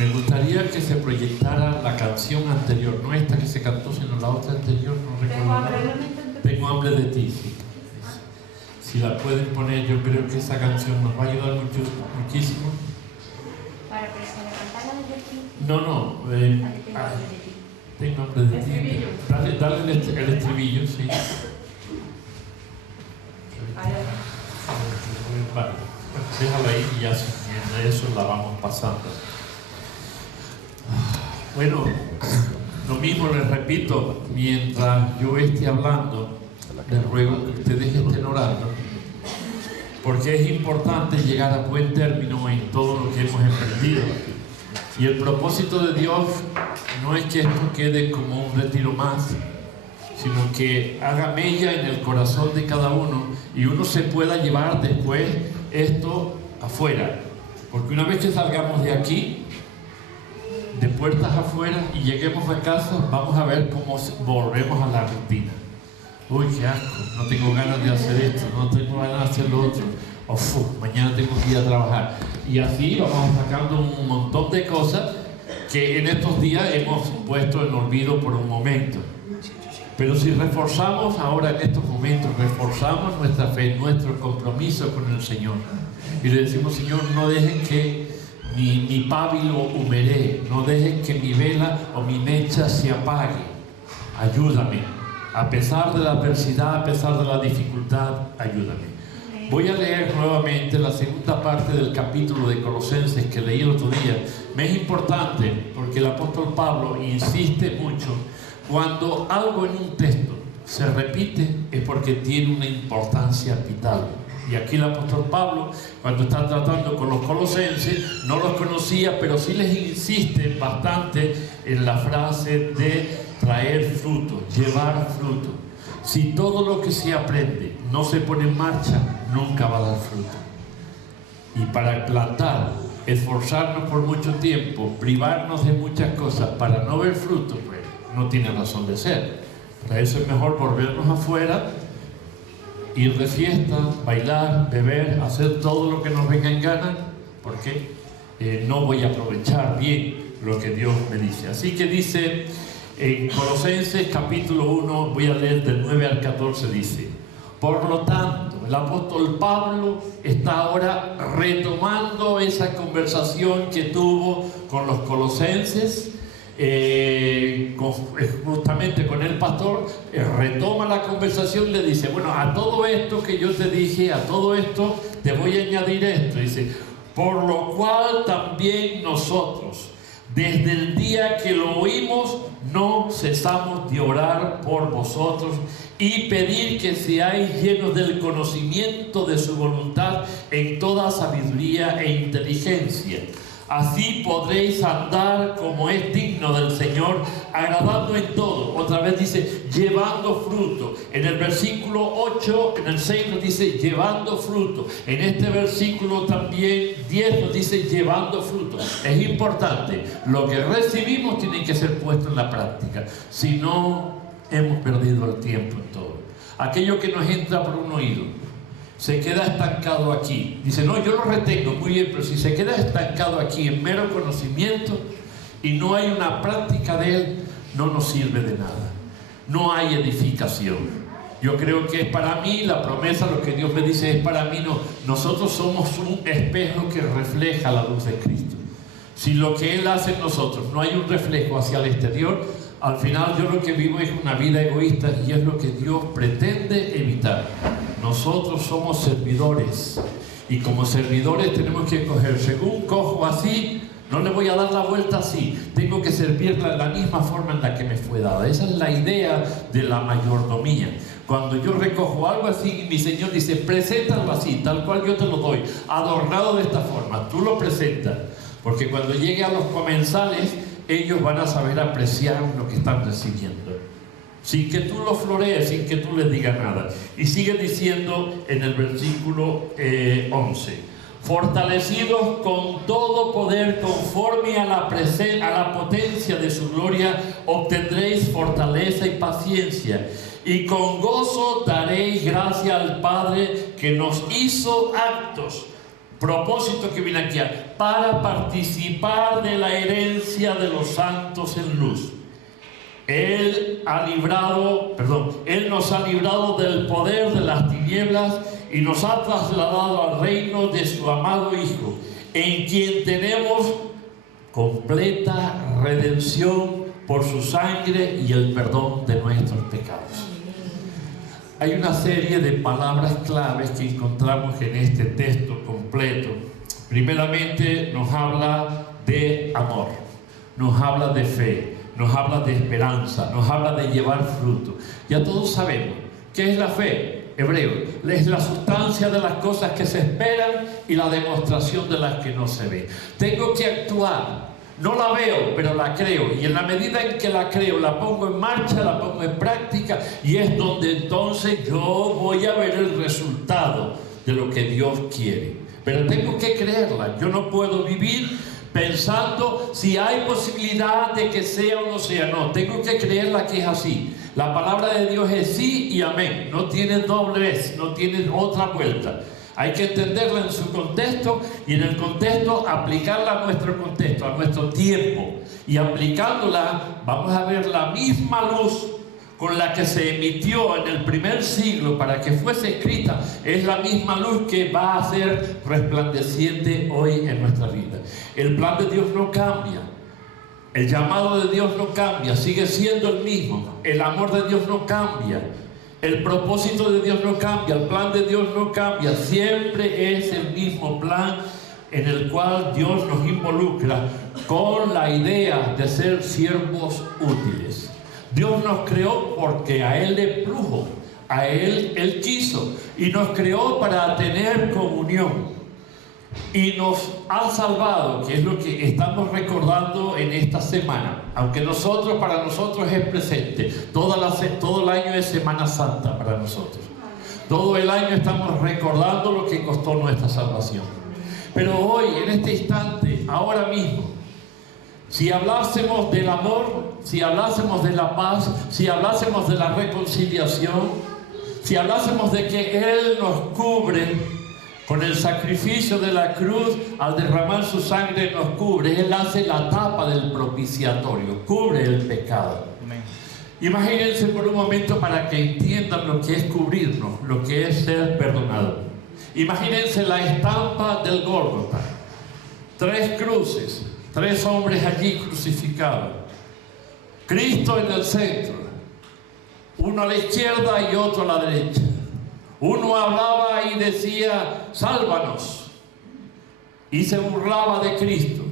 Me gustaría que se proyectara la canción anterior, no esta que se cantó, sino la otra anterior, no recuerdo. Tengo hambre de ti, sí. Si la pueden poner, yo creo que esa canción nos va a ayudar muchísimo. Para que se le cantara desde aquí. No, tengo hambre de ti. Dale el estribillo, sí. Vale, déjalo ahí y ya de eso la vamos pasando. Bueno, lo mismo les repito, mientras yo esté hablando, les ruego que ustedes estén orando, porque es importante llegar a buen término en todo lo que hemos emprendido. Y el propósito de Dios no es que esto quede como un retiro más, sino que haga mella en el corazón de cada uno y uno se pueda llevar después esto afuera. Porque una vez que salgamos de aquí, de puertas afuera, y lleguemos a casa, vamos a ver cómo volvemos a la rutina. Uy, qué asco, no tengo ganas de hacer esto, no tengo ganas de hacer lo otro. Mañana tengo que ir a trabajar. Y así vamos sacando un montón de cosas que en estos días hemos puesto en olvido por un momento. Pero si reforzamos ahora en estos momentos, reforzamos nuestra fe, nuestro compromiso con el Señor, y le decimos: Señor, no dejen que mi pábilo humeree, no dejen que mi vela o mi mecha se apague. Ayúdame, a pesar de la adversidad, a pesar de la dificultad, ayúdame. Voy a leer nuevamente la segunda parte del capítulo de Colosenses que leí el otro día. Me es importante porque el apóstol Pablo insiste mucho. Cuando algo en un texto se repite es porque tiene una importancia vital. Y aquí el apóstol Pablo, cuando está tratando con los colosenses, no los conocía, pero sí les insiste bastante en la frase de traer fruto, llevar fruto. Si todo lo que se aprende no se pone en marcha, nunca va a dar fruto. Y para plantar, esforzarnos por mucho tiempo, privarnos de muchas cosas para no ver fruto, pues no tiene razón de ser. Para eso es mejor volvernos afuera, ir de fiesta, bailar, beber, hacer todo lo que nos venga en gana, porque no voy a aprovechar bien lo que Dios me dice. Así que dice en Colosenses capítulo 1, voy a leer del 9 al 14, dice: por lo tanto, el apóstol Pablo está ahora retomando esa conversación que tuvo con los colosenses, justamente con el pastor, retoma la conversación, le dice: bueno, a todo esto que yo te dije, a todo esto te voy a añadir esto. Dice: por lo cual también nosotros, desde el día que lo oímos, no cesamos de orar por vosotros y pedir que seáis llenos del conocimiento de su voluntad en toda sabiduría e inteligencia. Así podréis andar como es digno del Señor, agradando en todo. Otra vez dice, llevando fruto. En el versículo 8, en el 6 nos dice, llevando fruto. En este versículo también 10 nos dice, llevando fruto. Es importante. Lo que recibimos tiene que ser puesto en la práctica. Si no, hemos perdido el tiempo en todo. Aquello que nos entra por un oído se queda estancado aquí. Dice, no, yo lo retengo, muy bien, pero si se queda estancado aquí en mero conocimiento y no hay una práctica de él, no nos sirve de nada. No hay edificación. Yo creo que es para mí la promesa, lo que Dios me dice es para mí. No, nosotros somos un espejo que refleja la luz de Cristo. Si lo que Él hace en nosotros no hay un reflejo hacia el exterior, al final yo lo que vivo es una vida egoísta, y es lo que Dios pretende evitar. Nosotros somos servidores, y como servidores tenemos que coger, según cojo así, no le voy a dar la vuelta así, tengo que servirla de la misma forma en la que me fue dada. Esa es la idea de la mayordomía. Cuando yo recojo algo así, mi Señor dice, preséntalo así, tal cual yo te lo doy, adornado de esta forma, tú lo presentas, porque cuando llegue a los comensales, ellos van a saber apreciar lo que están recibiendo, sin que tú lo florees, sin que tú les digas nada. Y sigue diciendo en el versículo 11, fortalecidos con todo poder conforme a la potencia de su gloria, obtendréis fortaleza y paciencia, y con gozo daréis gracia al Padre que nos hizo aptos Propósito que viene aquí, para participar de la herencia de los santos en luz. Él nos ha librado del poder de las tinieblas y nos ha trasladado al reino de su amado Hijo, en quien tenemos completa redención por su sangre y el perdón de nuestros pecados. Hay una serie de palabras claves que encontramos en este texto completo. Primeramente nos habla de amor, nos habla de fe, nos habla de esperanza, nos habla de llevar fruto. Ya todos sabemos qué es la fe. Hebreo, es la sustancia de las cosas que se esperan y la demostración de las que no se ven. Tengo que actuar. No la veo, pero la creo, y en la medida en que la creo, la pongo en marcha, la pongo en práctica, y es donde entonces yo voy a ver el resultado de lo que Dios quiere. Pero tengo que creerla. Yo no puedo vivir pensando si hay posibilidad de que sea o no sea. No, tengo que creerla que es así. La palabra de Dios es sí y amén. No tiene doblez, no tiene otra vuelta. Hay que entenderla en su contexto y en el contexto aplicarla a nuestro contexto, a nuestro tiempo. Y aplicándola vamos a ver la misma luz con la que se emitió en el primer siglo para que fuese escrita. Es la misma luz que va a ser resplandeciente hoy en nuestra vida. El plan de Dios no cambia. El llamado de Dios no cambia. Sigue siendo el mismo. El amor de Dios no cambia. El propósito de Dios no cambia, el plan de Dios no cambia, siempre es el mismo plan en el cual Dios nos involucra con la idea de ser siervos útiles. Dios nos creó porque a Él le plujo, a Él quiso y nos creó para tener comunión. Y nos ha salvado, que es lo que estamos recordando en esta semana. Aunque para nosotros es presente. Todo el año es Semana Santa para nosotros. Todo el año estamos recordando lo que costó nuestra salvación. Pero hoy, en este instante, ahora mismo, si hablásemos del amor, si hablásemos de la paz, si hablásemos de la reconciliación, si hablásemos de que Él nos cubre con el sacrificio de la cruz, al derramar su sangre nos cubre. Él hace la tapa del propiciatorio, cubre el pecado. Amén. Imagínense por un momento para que entiendan lo que es cubrirnos, lo que es ser perdonado. Imagínense la estampa del Gólgota. 3 cruces, 3 hombres allí crucificados. Cristo en el centro, uno a la izquierda y otro a la derecha. Uno hablaba y decía, sálvanos, y se burlaba de Cristo.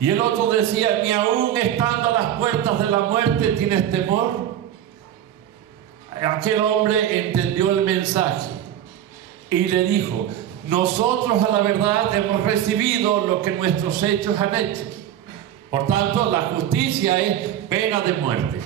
Y el otro decía, ni aún estando a las puertas de la muerte tienes temor. Aquel hombre entendió el mensaje y le dijo, nosotros a la verdad hemos recibido lo que nuestros hechos han hecho. Por tanto, la justicia es pena de muerte.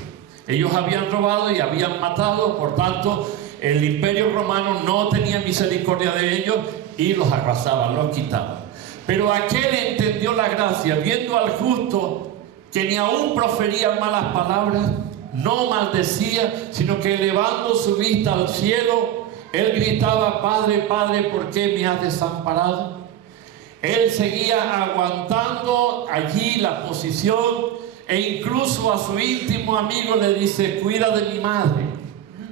Ellos habían robado y habían matado, por tanto, el imperio romano no tenía misericordia de ellos y los arrasaba, los quitaba. Pero aquel entendió la gracia, viendo al justo que ni aún profería malas palabras, no maldecía, sino que elevando su vista al cielo, él gritaba, Padre, Padre, ¿por qué me has desamparado? Él seguía aguantando allí la posición e incluso a su íntimo amigo le dice, cuida de mi madre,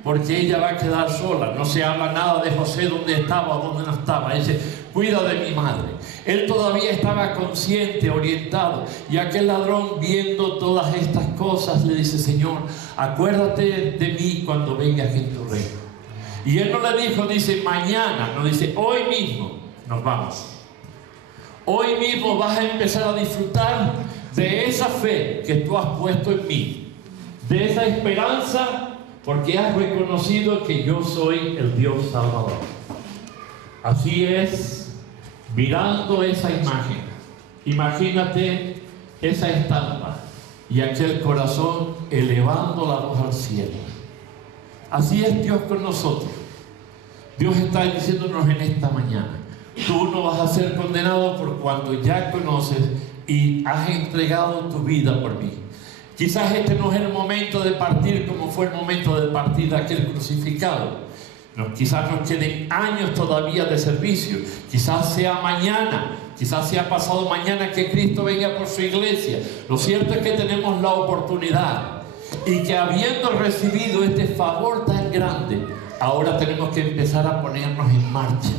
porque ella va a quedar sola. No se habla nada de José, dónde estaba o dónde no estaba. Dice, cuida de mi madre. Él todavía estaba consciente, orientado. Y aquel ladrón, viendo todas estas cosas, le dice, Señor, acuérdate de mí cuando vengas en tu reino. Y él no le dijo, dice, mañana. No, dice, hoy mismo nos vamos. Hoy mismo vas a empezar a disfrutar de esa fe que tú has puesto en mí. De esa esperanza, porque has reconocido que yo soy el Dios Salvador. Así es, mirando esa imagen, imagínate esa estampa y aquel corazón elevando la voz al cielo. Así es Dios con nosotros. Dios está diciéndonos en esta mañana, tú no vas a ser condenado por cuanto ya conoces y has entregado tu vida por mí. Quizás este no es el momento de partir como fue el momento de partir de aquel crucificado. Quizás nos queden años todavía de servicio, quizás sea mañana, quizás sea pasado mañana que Cristo venga por su iglesia. Lo cierto es que tenemos la oportunidad y que habiendo recibido este favor tan grande, ahora tenemos que empezar a ponernos en marcha.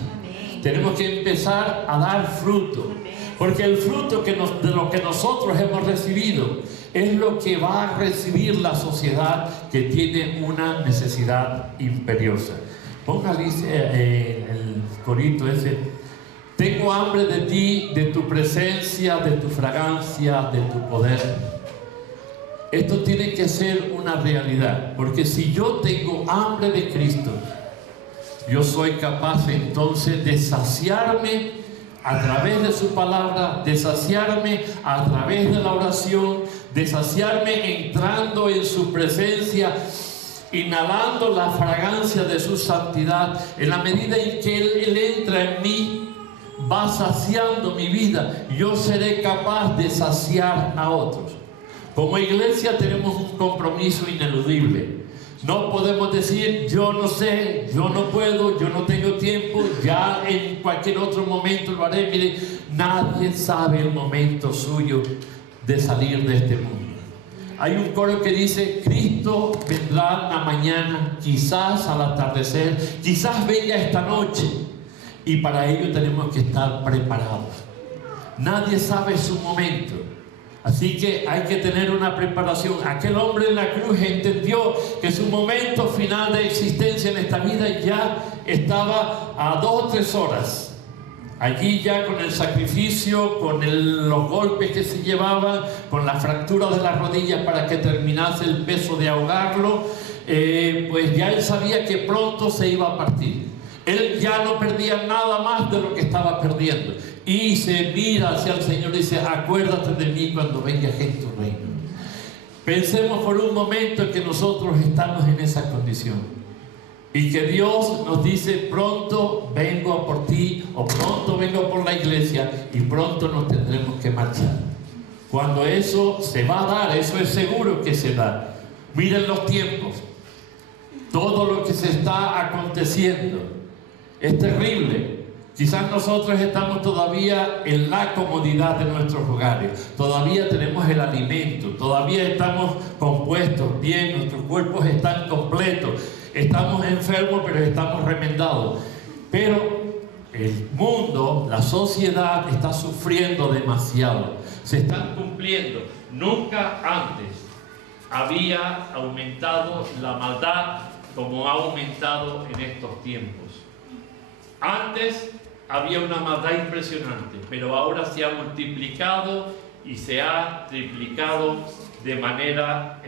Tenemos que empezar a dar fruto, porque el fruto de lo que nosotros hemos recibido es lo que va a recibir la sociedad que tiene una necesidad imperiosa. Póngale el corito ese: tengo hambre de ti, de tu presencia, de tu fragancia, de tu poder. Esto tiene que ser una realidad, porque si yo tengo hambre de Cristo, yo soy capaz entonces de saciarme a través de su palabra, de saciarme a través de la oración, de saciarme entrando en su presencia, inhalando la fragancia de su santidad. En la medida en que Él entra en mí, va saciando mi vida, yo seré capaz de saciar a otros. Como iglesia tenemos un compromiso ineludible. No podemos decir: yo no sé, yo no puedo, yo no tengo tiempo, ya en cualquier otro momento lo haré. Mire, nadie sabe el momento suyo de salir de este mundo. Hay un coro que dice: Cristo vendrá la mañana, quizás al atardecer, quizás venga esta noche. Y para ello tenemos que estar preparados. Nadie sabe su momento. Así que hay que tener una preparación. Aquel hombre en la cruz entendió que su momento final de existencia en esta vida ya estaba a 2 o 3 horas. Allí ya con el sacrificio, con los golpes que se llevaban, con la fractura de las rodillas para que terminase el peso de ahogarlo, pues ya él sabía que pronto se iba a partir. Él ya no perdía nada más de lo que estaba perdiendo. Y se mira hacia el Señor y dice: acuérdate de mí cuando vengas en tu reino. Pensemos por un momento que nosotros estamos en esa condición y que Dios nos dice: pronto vengo por ti, o pronto vengo por la iglesia, y pronto nos tendremos que marchar. Cuando eso se va a dar, eso es seguro que se da. Miren los tiempos, todo lo que se está aconteciendo es terrible. Quizás nosotros estamos todavía en la comodidad de nuestros hogares, todavía tenemos el alimento, todavía estamos compuestos bien, nuestros cuerpos están completos, estamos enfermos pero estamos remendados. Pero el mundo, la sociedad está sufriendo demasiado, se están cumpliendo. Nunca antes había aumentado la maldad como ha aumentado en estos tiempos. Antes había una maldad impresionante, pero ahora se ha multiplicado y se ha triplicado de manera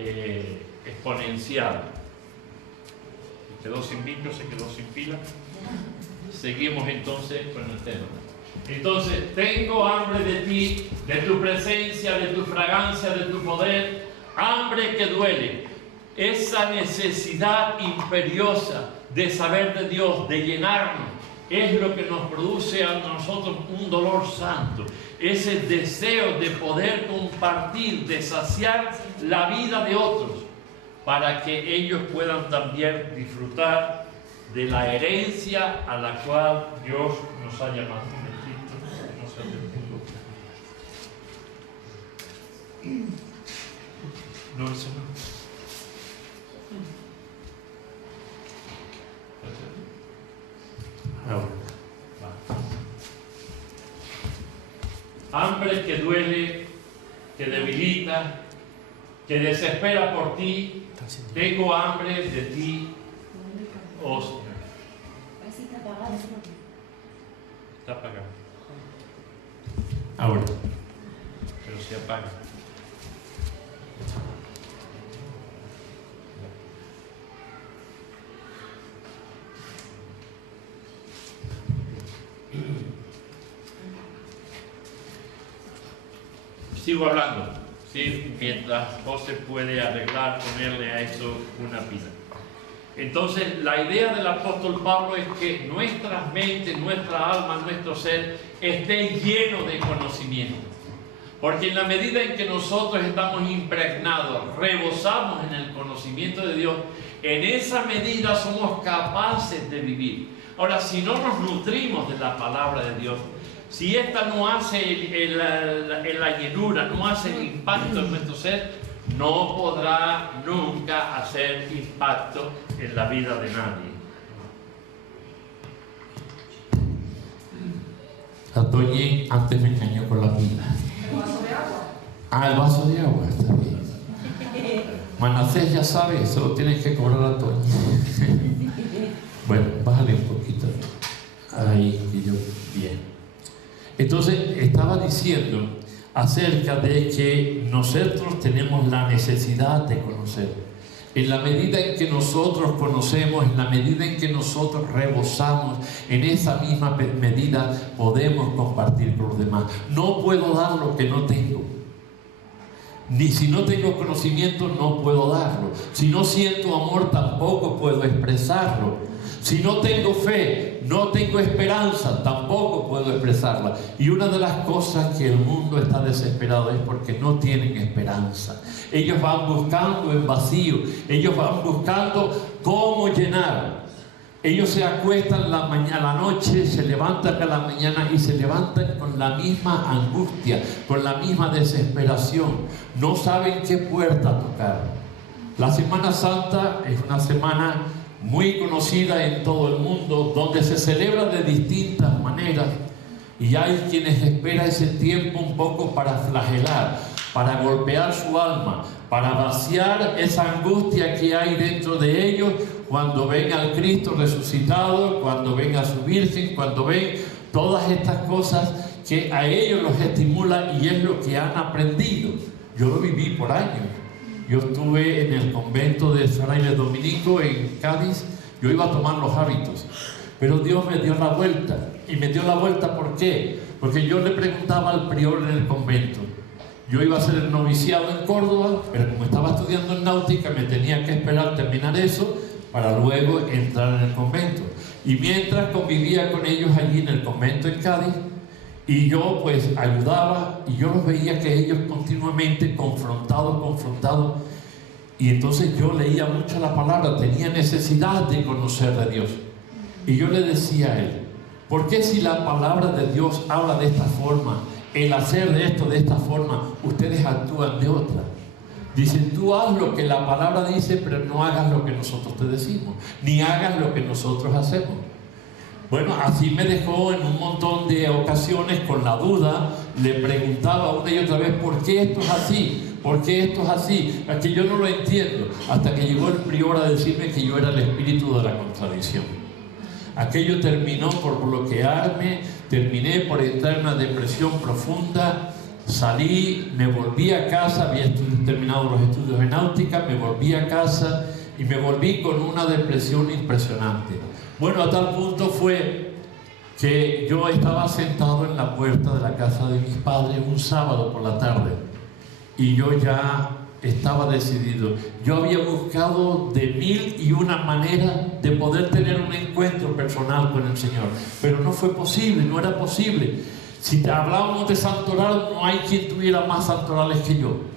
exponencial. Se quedó sin micro, se quedó sin pila. Seguimos entonces con el tema. Entonces, tengo hambre de ti, de tu presencia, de tu fragancia, de tu poder. Hambre que duele. Esa necesidad imperiosa de saber de Dios, de llenarnos, es lo que nos produce a nosotros un dolor santo. Ese deseo de poder compartir, de saciar la vida de otros, para que ellos puedan también disfrutar de la herencia a la cual Dios nos ha llamado. No, eso no. Hambre que duele, que debilita, que desespera por ti. Tengo hambre de ti, oh Señor. Está apagado. Ahora. Pero se apaga. Sigo hablando, ¿sí? Mientras José puede arreglar, ponerle a eso una pila. Entonces, la idea del apóstol Pablo es que nuestras mentes, nuestra alma, nuestro ser esté lleno de conocimiento. Porque en la medida en que nosotros estamos impregnados, rebosamos en el conocimiento de Dios, En esa medida somos capaces de vivir. Ahora, si no nos nutrimos de la palabra de Dios, si esta no hace la llenura, no hace el impacto en nuestro ser, no podrá nunca hacer impacto en la vida de nadie. A Toñi antes me engañó con la pila. ¿El vaso de agua? Ah, el vaso de agua, está bien. Manasés ya sabe, solo tienes que cobrar a Toñi. Bueno, bájale un poquito. Ahí, y yo, bien. Entonces, estaba diciendo acerca de que nosotros tenemos la necesidad de conocer. En la medida en que nosotros conocemos, en la medida en que nosotros rebosamos, en esa misma medida podemos compartir con los demás. No puedo dar lo que no tengo. Ni si no tengo conocimiento no puedo darlo. Si no siento amor tampoco puedo expresarlo. Si no tengo fe, no tengo esperanza, tampoco puedo expresarla. Y una de las cosas que el mundo está desesperado es porque no tienen esperanza. Ellos van buscando el vacío, ellos van buscando cómo llenar. Ellos se acuestan la noche, se levantan a la mañana y se levantan con la misma angustia, con la misma desesperación. No saben qué puerta tocar. La Semana Santa es una semana muy conocida en todo el mundo, donde se celebra de distintas maneras, y hay quienes esperan ese tiempo un poco para flagelar, para golpear su alma, para vaciar esa angustia que hay dentro de ellos cuando ven al Cristo resucitado, cuando ven a su Virgen, cuando ven todas estas cosas que a ellos los estimulan y es lo que han aprendido. Yo lo viví por años. Yo estuve en el convento de Fraile Dominico en Cádiz. Yo iba a tomar los hábitos, pero Dios me dio la vuelta. Y me dio la vuelta, ¿por qué? Porque yo le preguntaba al prior en el convento. Yo iba a hacer el noviciado en Córdoba, pero como estaba estudiando en náutica, me tenía que esperar terminar eso para luego entrar en el convento. Y mientras convivía con ellos allí en el convento en Cádiz, y yo pues ayudaba, y yo los veía que ellos continuamente confrontados, y entonces yo leía mucho la palabra, tenía necesidad de conocer de Dios. Y yo le decía a él, ¿por qué si la palabra de Dios habla de esta forma, el hacer de esto de esta forma, ustedes actúan de otra? Dicen, tú haz lo que la palabra dice, pero no hagas lo que nosotros te decimos, ni hagas lo que nosotros hacemos. Bueno, así me dejó en un montón de ocasiones con la duda. Le preguntaba una y otra vez, ¿por qué esto es así? ¿Por qué esto es así? Es que yo no lo entiendo. Hasta que llegó el prior a decirme que yo era el espíritu de la contradicción. Aquello terminó por bloquearme, terminé por entrar en una depresión profunda. Salí, me volví a casa, había terminado los estudios de náutica, me volví a casa y me volví con una depresión impresionante. Bueno, a tal punto fue que yo estaba sentado en la puerta de la casa de mis padres un sábado por la tarde y yo ya estaba decidido. Yo había buscado de 1001 maneras de poder tener un encuentro personal con el Señor, pero no fue posible, no era posible. Si hablábamos de santoral, no hay quien tuviera más santorales que yo.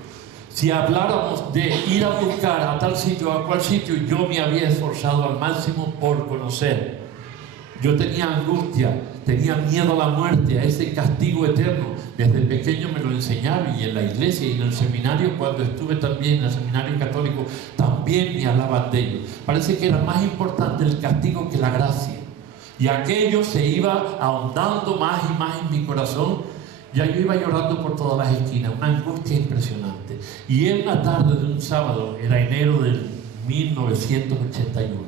Si habláramos de ir a buscar a tal sitio, a cual sitio, yo me había esforzado al máximo por conocer. Yo tenía angustia, tenía miedo a la muerte, a ese castigo eterno. Desde pequeño me lo enseñaron, y en la iglesia y en el seminario, cuando estuve también en el seminario católico, también me hablaban de ello. Parece que era más importante el castigo que la gracia. Y aquello se iba ahondando más y más en mi corazón. Ya yo iba llorando por todas las esquinas, una angustia impresionante. Y en la tarde de un sábado, era enero del 1981,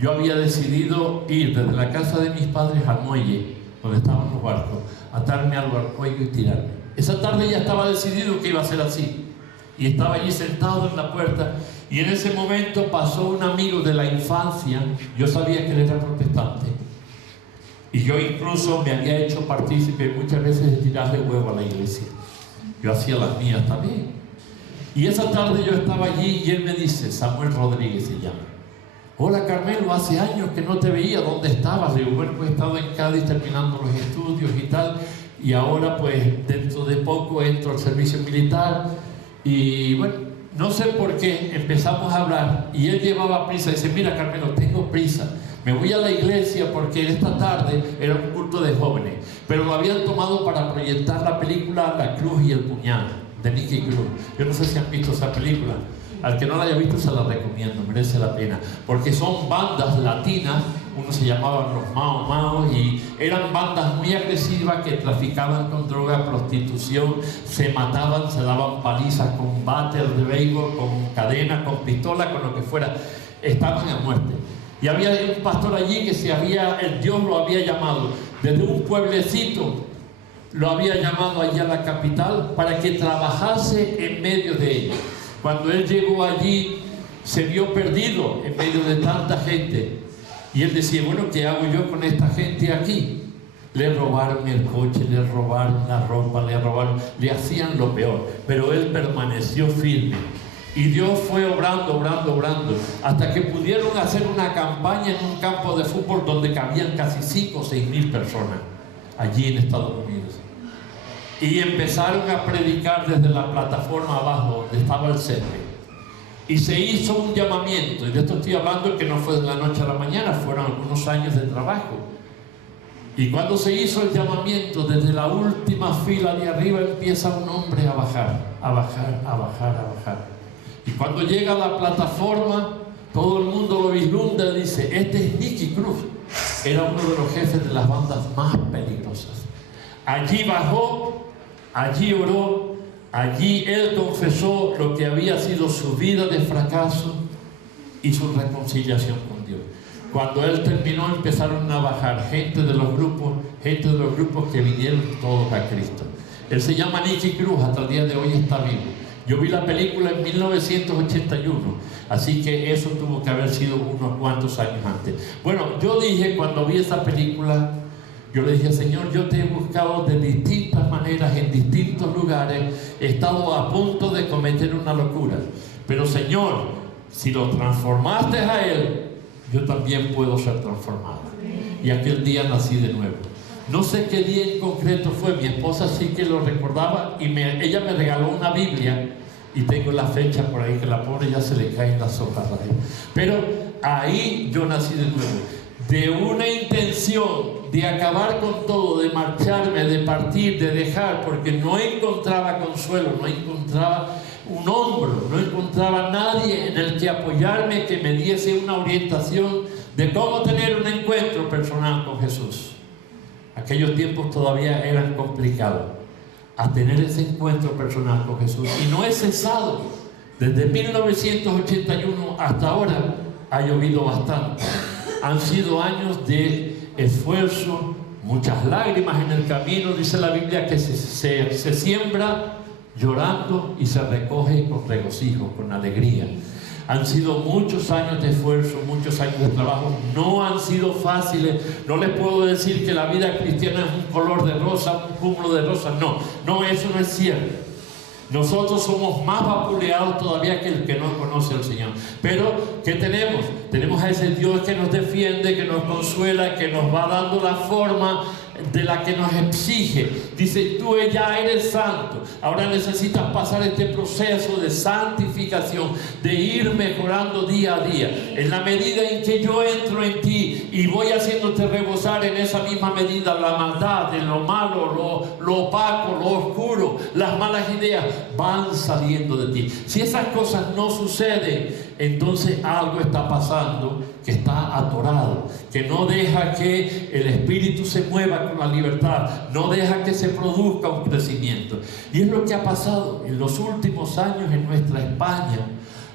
yo había decidido ir desde la casa de mis padres al muelle, donde estaban los barcos, atarme al cuello y tirarme. Esa tarde ya estaba decidido que iba a ser así. Y estaba allí sentado en la puerta, y en ese momento pasó un amigo de la infancia. Yo sabía que él era protestante. Y yo incluso me había hecho partícipe muchas veces de tirarle huevo a la iglesia. Yo hacía las mías también. Y esa tarde yo estaba allí y él me dice, Samuel Rodríguez se llama. Hola Carmelo, hace años que no te veía, ¿dónde estabas? Le digo, bueno, pues he estado en Cádiz terminando los estudios y tal. Y ahora pues dentro de poco entro al servicio militar. Y bueno, no sé por qué empezamos a hablar y él llevaba prisa. Dice, mira Carmelo, tengo prisa, me voy a la iglesia porque esta tarde era un culto de jóvenes, pero lo habían tomado para proyectar la película La Cruz y el Puñal de Nicky Cruz. Yo no sé si han visto esa película. Al que no la haya visto se la recomiendo, merece la pena, porque son bandas latinas. Uno se llamaban los Mao Mao y eran bandas muy agresivas que traficaban con droga, prostitución, se mataban, se daban palizas con bates de béisbol, con cadena, con pistola, con lo que fuera. Estaban a muerte. Y había un pastor allí que el Dios lo había llamado desde un pueblecito, lo había llamado allí a la capital para que trabajase en medio de ellos. Cuando él llegó allí, se vio perdido en medio de tanta gente. Y él decía, bueno, ¿qué hago yo con esta gente aquí? Le robaron el coche, le robaron la ropa, le hacían lo peor. Pero él permaneció firme. Y Dios fue obrando, hasta que pudieron hacer una campaña en un campo de fútbol donde cabían casi 5 o 6 mil personas, allí en Estados Unidos. Y empezaron a predicar desde la plataforma abajo, donde estaba el césped. Y se hizo un llamamiento, y de esto estoy hablando que no fue de la noche a la mañana, fueron algunos años de trabajo. Y cuando se hizo el llamamiento, desde la última fila de arriba empieza un hombre a bajar. Y cuando llega a la plataforma, todo el mundo lo vislumbra y dice, este es Nicky Cruz. Era uno de los jefes de las bandas más peligrosas. Allí bajó, allí oró, allí él confesó lo que había sido su vida de fracaso y su reconciliación con Dios. Cuando él terminó, empezaron a bajar gente de los grupos que vinieron todos a Cristo. Él se llama Nicky Cruz, hasta el día de hoy está vivo. Yo vi la película en 1981, así que eso tuvo que haber sido unos cuantos años antes. Bueno, yo dije cuando vi esa película, yo le dije, Señor, yo te he buscado de distintas maneras, en distintos lugares, he estado a punto de cometer una locura. Pero Señor, si lo transformaste a Él, yo también puedo ser transformado. Y aquel día nací de nuevo. No sé qué día en concreto fue, mi esposa sí que lo recordaba y ella me regaló una Biblia y tengo la fecha por ahí, que la pobre ya se le caen las hojas ahí. Pero ahí yo nací de nuevo. De una intención de acabar con todo, de marcharme, de partir, de dejar, porque no encontraba consuelo, no encontraba un hombro, no encontraba nadie en el que apoyarme, que me diese una orientación de cómo tener un encuentro personal con Jesús. Aquellos tiempos todavía eran complicados, a tener ese encuentro personal con Jesús. Y no he cesado. Desde 1981 hasta ahora ha llovido bastante. Han sido años de esfuerzo, muchas lágrimas en el camino. Dice la Biblia que se siembra llorando y se recoge con regocijo, con alegría. Han sido muchos años de esfuerzo, muchos años de trabajo. No han sido fáciles. No les puedo decir que la vida cristiana es un color de rosa, un cúmulo de rosas. No, eso no es cierto. Nosotros somos más vapuleados todavía que el que no conoce al Señor. Pero, ¿qué tenemos? Tenemos a ese Dios que nos defiende, que nos consuela, que nos va dando la forma de la que nos exige. Dice, tú ya eres santo, ahora necesitas pasar este proceso de santificación, de ir mejorando día a día. En la medida en que yo entro en ti y voy haciéndote rebosar en esa misma medida la maldad, de lo malo, lo opaco, lo oscuro, las malas ideas van saliendo de ti. Si esas cosas no suceden, entonces algo está pasando que está atorado, que no deja que el espíritu se mueva con la libertad, no deja que se produzca un crecimiento. Y es lo que ha pasado en los últimos años en nuestra España.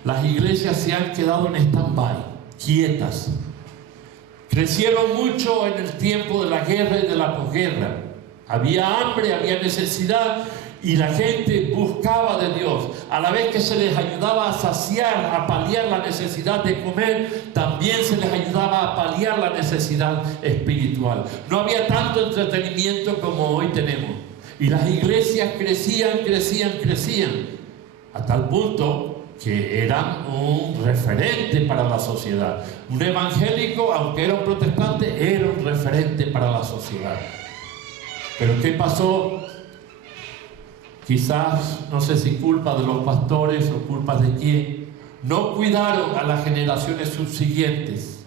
Las iglesias se han quedado en stand-by, quietas. Crecieron mucho en el tiempo de la guerra y de la posguerra. Había hambre, había necesidad, y la gente buscaba de Dios. A la vez que se les ayudaba a saciar, a paliar la necesidad de comer, también se les ayudaba a paliar la necesidad espiritual. No había tanto entretenimiento como hoy tenemos. Y las iglesias crecían, a tal punto que eran un referente para la sociedad. Un evangélico, aunque era un protestante, era un referente para la sociedad. Pero ¿qué pasó? quizás, no sé si culpa de los pastores o culpa de quién, no cuidaron a las generaciones subsiguientes.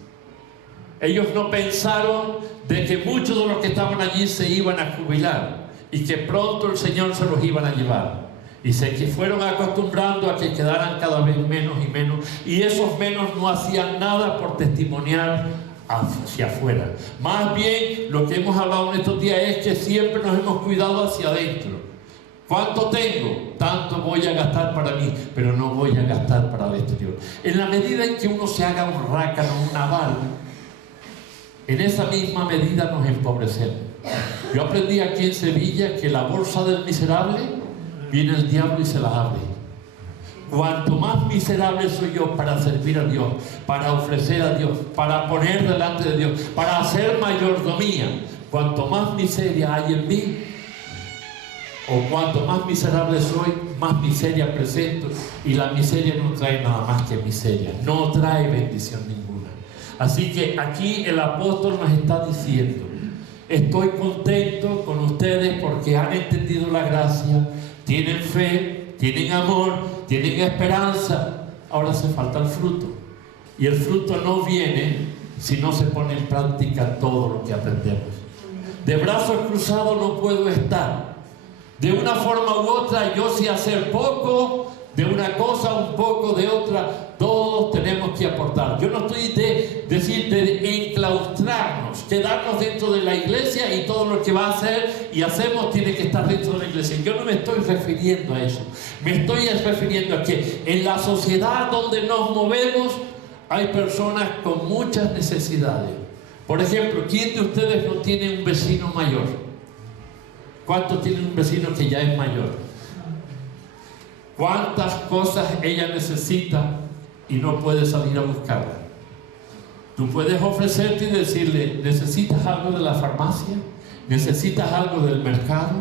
Ellos no pensaron de que muchos de los que estaban allí se iban a jubilar y que pronto el Señor se los iban a llevar. Y se que fueron acostumbrando a que quedaran cada vez menos y menos, y esos menos no hacían nada por testimoniar hacia afuera. Más bien, lo que hemos hablado en estos días es que siempre nos hemos cuidado hacia adentro. ¿Cuánto tengo? Tanto voy a gastar para mí, pero no voy a gastar para el exterior. En la medida en que uno se haga un rácano, un naval, en esa misma medida nos empobrecemos. Yo aprendí aquí en Sevilla que la bolsa del miserable viene el diablo y se la abre. Cuanto más miserable soy yo para servir a Dios, para ofrecer a Dios, para poner delante de Dios, para hacer mayordomía, cuanto más miseria hay en mí, o cuanto más miserable soy, más miseria presento, y la miseria no trae nada más que miseria, no trae bendición ninguna. Así que aquí el apóstol nos está diciendo: estoy contento con ustedes porque han entendido la gracia, tienen fe, tienen amor, tienen esperanza. Ahora hace falta el fruto, y el fruto no viene si no se pone en práctica todo lo que aprendemos. De brazos cruzados no puedo estar. De una forma u otra yo sé hacer poco de una cosa, un poco de otra. Todos tenemos que aportar. Yo no estoy de enclaustrarnos, quedarnos dentro de la iglesia y todo lo que va a hacer y hacemos tiene que estar dentro de la iglesia. Yo no me estoy refiriendo a eso. Me estoy refiriendo a que en la sociedad donde nos movemos hay personas con muchas necesidades. Por ejemplo, ¿quién de ustedes no tiene un vecino mayor? ¿Cuántos tienen un vecino que ya es mayor? ¿Cuántas cosas ella necesita y no puede salir a buscarla? Tú puedes ofrecerte y decirle: ¿necesitas algo de la farmacia? ¿Necesitas algo del mercado?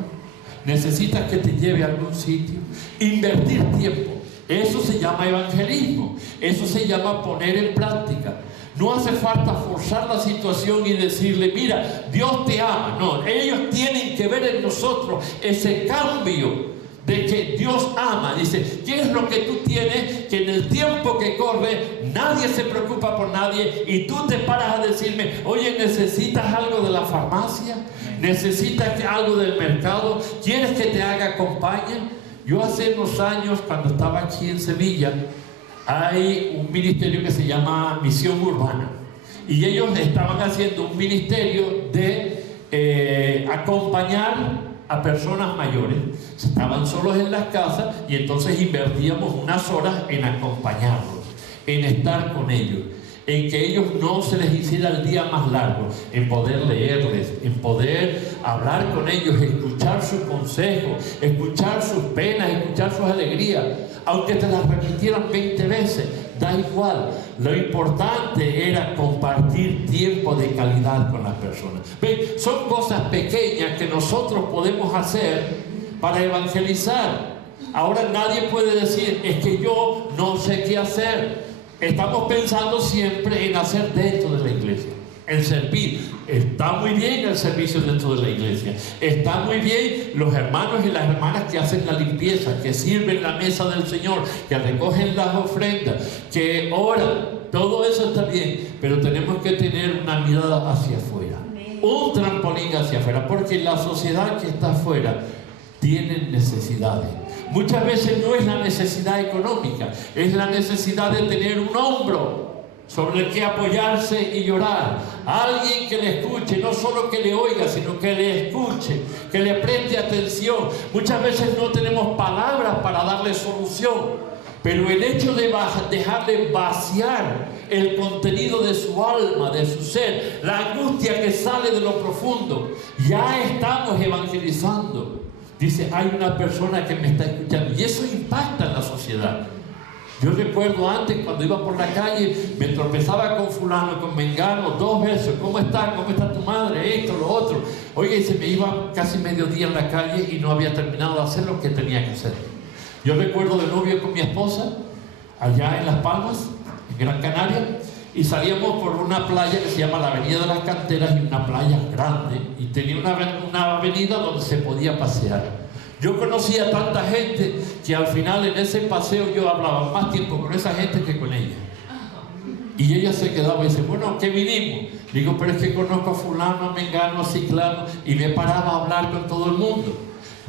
¿Necesitas que te lleve a algún sitio? Invertir tiempo. Eso se llama evangelismo. Eso se llama poner en práctica. No hace falta forzar la situación y decirle: mira, Dios te ama. No, ellos tienen que ver en nosotros ese cambio de que Dios ama. Dice: ¿qué es lo que tú tienes? Que en el tiempo que corre nadie se preocupa por nadie, y tú te paras a decirme: oye, ¿necesitas algo de la farmacia? ¿Necesitas algo del mercado? ¿Quieres que te haga compañía? Yo hace unos años, cuando estaba aquí en Sevilla, hay un ministerio que se llama Misión Urbana, y ellos estaban haciendo un ministerio de acompañar a personas mayores. Estaban solos en las casas y entonces invertíamos unas horas en acompañarlos, en estar con ellos, en que ellos no se les hiciera el día más largo, en poder leerles, en poder hablar con ellos, escuchar sus consejos, escuchar sus penas, escuchar sus alegrías. Aunque te las repitieran 20 veces, da igual. Lo importante era compartir tiempo de calidad con las personas. ¿Ven? Son cosas pequeñas que nosotros podemos hacer para evangelizar. Ahora nadie puede decir: es que yo no sé qué hacer. Estamos pensando siempre en hacer dentro de la iglesia, en servir. Está muy bien el servicio dentro de la iglesia, está muy bien los hermanos y las hermanas que hacen la limpieza, que sirven la mesa del Señor, que recogen las ofrendas, que oran. Todo eso está bien, pero tenemos que tener una mirada hacia afuera, un trampolín hacia afuera, porque la sociedad que está afuera tiene necesidades. Muchas veces no es la necesidad económica, es la necesidad de tener un hombro sobre el que apoyarse y llorar. Alguien que le escuche, no solo que le oiga, sino que le escuche, que le preste atención. Muchas veces no tenemos palabras para darle solución, pero el hecho de dejarle vaciar el contenido de su alma, de su ser, la angustia que sale de lo profundo, ya estamos evangelizando. Dice: hay una persona que me está escuchando, y eso impacta en la sociedad. Yo recuerdo antes, cuando iba por la calle, me tropezaba con fulano, con mengano, 2 veces: ¿cómo está? ¿Cómo está tu madre? Esto, lo otro. Oiga, y se me iba casi mediodía en la calle y no había terminado de hacer lo que tenía que hacer. Yo recuerdo de novio con mi esposa, allá en Las Palmas, en Gran Canaria, y salíamos por una playa que se llama la Avenida de las Canteras, y una playa grande, y tenía una avenida donde se podía pasear. Yo conocía a tanta gente que al final en ese paseo yo hablaba más tiempo con esa gente que con ella. Y ella se quedaba y dice, bueno, ¿qué vinimos? Digo, pero es que conozco a fulano, a mengano, a ciclano, y me paraba a hablar con todo el mundo.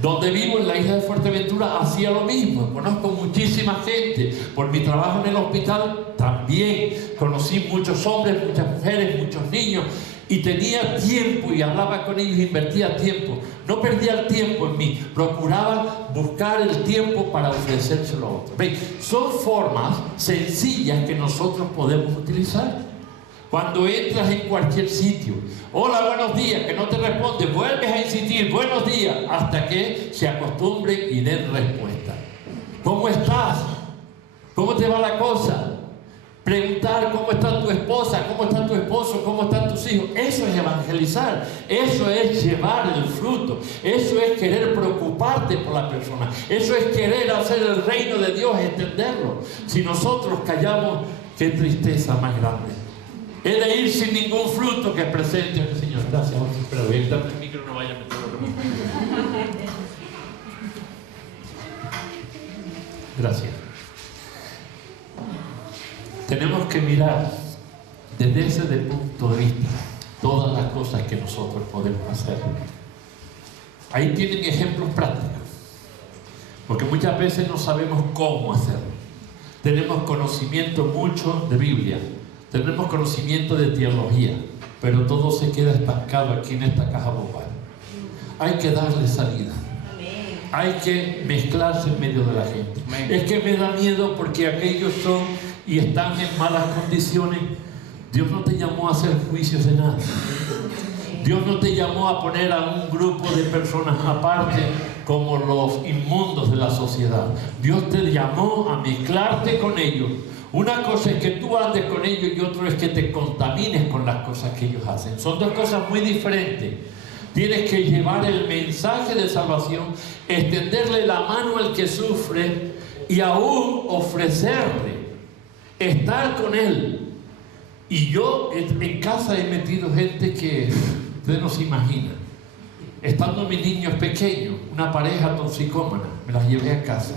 Donde vivo, en la isla de Fuerteventura, hacía lo mismo. Conozco muchísima gente. Por mi trabajo en el hospital también conocí muchos hombres, muchas mujeres, muchos niños, y tenía tiempo y hablaba con ellos, invertía tiempo. No perdía el tiempo en mí, procuraba buscar el tiempo para ofrecérselo a otros. ¿Ven? Son formas sencillas que nosotros podemos utilizar. Cuando entras en cualquier sitio, hola, buenos días, que no te responde, vuelves a insistir, buenos días, hasta que se acostumbren y den respuesta. ¿Cómo estás? ¿Cómo te va la cosa? Preguntar cómo está tu esposa, cómo está tu esposo, cómo están tus hijos. Eso es evangelizar, eso es llevar el fruto, eso es querer preocuparte por la persona, eso es querer hacer el reino de Dios, extenderlo. Si nosotros callamos, qué tristeza más grande. He de ir sin ningún fruto que presente al Señor. Gracias. Pero voy a quitar el micro, no vaya a meterlo. Gracias. Tenemos que mirar desde ese punto de vista todas las cosas que nosotros podemos hacer. Ahí tienen ejemplos prácticos, porque muchas veces no sabemos cómo hacerlo. Tenemos conocimiento mucho de Biblia, tenemos conocimiento de teología, pero todo se queda estancado aquí en esta caja bombal. Hay que darle salida. Hay que mezclarse en medio de la gente. Es que me da miedo porque aquellos son y están en malas condiciones. Dios no te llamó a hacer juicios de nada. Dios no te llamó a poner a un grupo de personas aparte como los inmundos de la sociedad. Dios te llamó a mezclarte con ellos. Una cosa es que tú andes con ellos y otra es que te contamines con las cosas que ellos hacen. Son dos cosas muy diferentes. Tienes que llevar el mensaje de salvación, extenderle la mano al que sufre y aún ofrecerle estar con él. Y yo en casa he metido gente que ustedes no se imaginan. Estando mis niños pequeños, una pareja toxicómana, me las llevé a casa.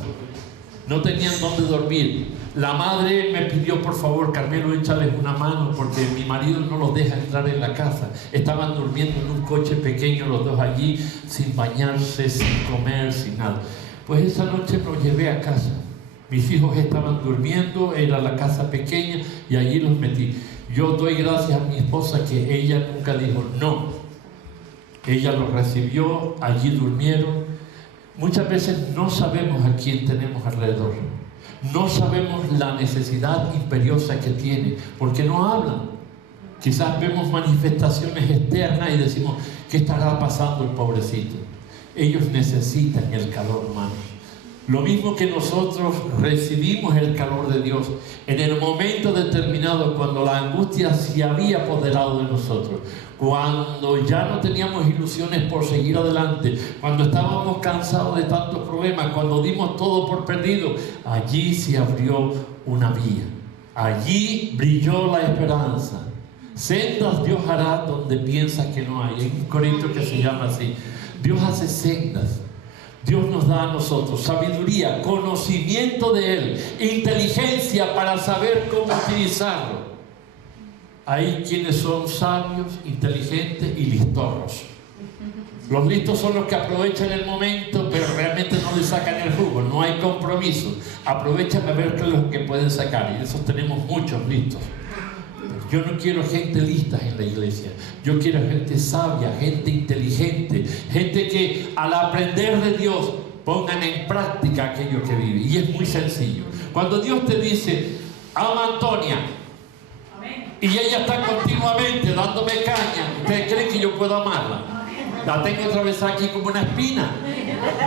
No tenían dónde dormir. La madre me pidió, por favor, Carmelo, échales una mano porque mi marido no los deja entrar en la casa. Estaban durmiendo en un coche pequeño los dos allí, sin bañarse, sin comer, sin nada. Pues esa noche los llevé a casa. Mis hijos estaban durmiendo, era la casa pequeña y allí los metí. Yo doy gracias a mi esposa que ella nunca dijo no. Ella los recibió, allí durmieron. Muchas veces no sabemos a quién tenemos alrededor. No sabemos la necesidad imperiosa que tiene, porque no hablan. Quizás vemos manifestaciones externas y decimos, ¿qué estará pasando el pobrecito? Ellos necesitan el calor humano. Lo mismo que nosotros recibimos el calor de Dios en el momento determinado cuando la angustia se había apoderado de nosotros, cuando ya no teníamos ilusiones por seguir adelante, cuando estábamos cansados de tantos problemas, cuando dimos todo por perdido, allí se abrió una vía, allí brilló la esperanza. Sendas Dios hará donde piensa que no hay. Hay un corito que se llama así: Dios hace sendas. Dios nos da a nosotros sabiduría, conocimiento de Él, inteligencia para saber cómo utilizarlo. Hay quienes son sabios, inteligentes y listorros. Los listos son los que aprovechan el momento, pero realmente no le sacan el jugo, no hay compromiso. Aprovechan a ver qué es lo que pueden sacar, y de esos tenemos muchos listos. Yo no quiero gente lista en la iglesia. Yo quiero gente sabia, gente inteligente, gente que al aprender de Dios pongan en práctica aquello que vive. Y es muy sencillo. Cuando Dios te dice, ama a Antonia, y ella está continuamente dándome caña, ¿ustedes creen que yo puedo amarla? La tengo otra vez aquí como una espina,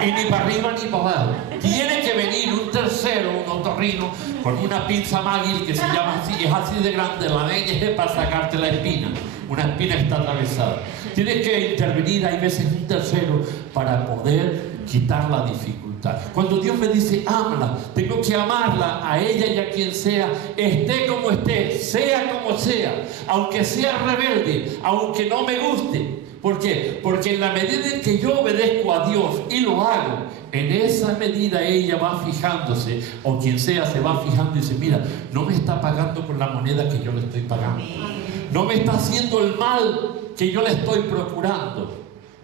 y ni para arriba ni para abajo. Tiene que venir un tercero, un otorrino, con una pinza Magil que se llama así, es así de grande, la es para sacarte la espina. Una espina que está atravesada. Tienes que intervenir, hay veces un tercero, para poder quitar la dificultad. Cuando Dios me dice, ámala, tengo que amarla a ella y a quien sea, esté como esté, sea como sea, aunque sea rebelde, aunque no me guste. ¿Por qué? Porque en la medida en que yo obedezco a Dios y lo hago, en esa medida ella va fijándose, o quien sea se va fijando y dice, mira, no me está pagando con la moneda que yo le estoy pagando. No me está haciendo el mal que yo le estoy procurando.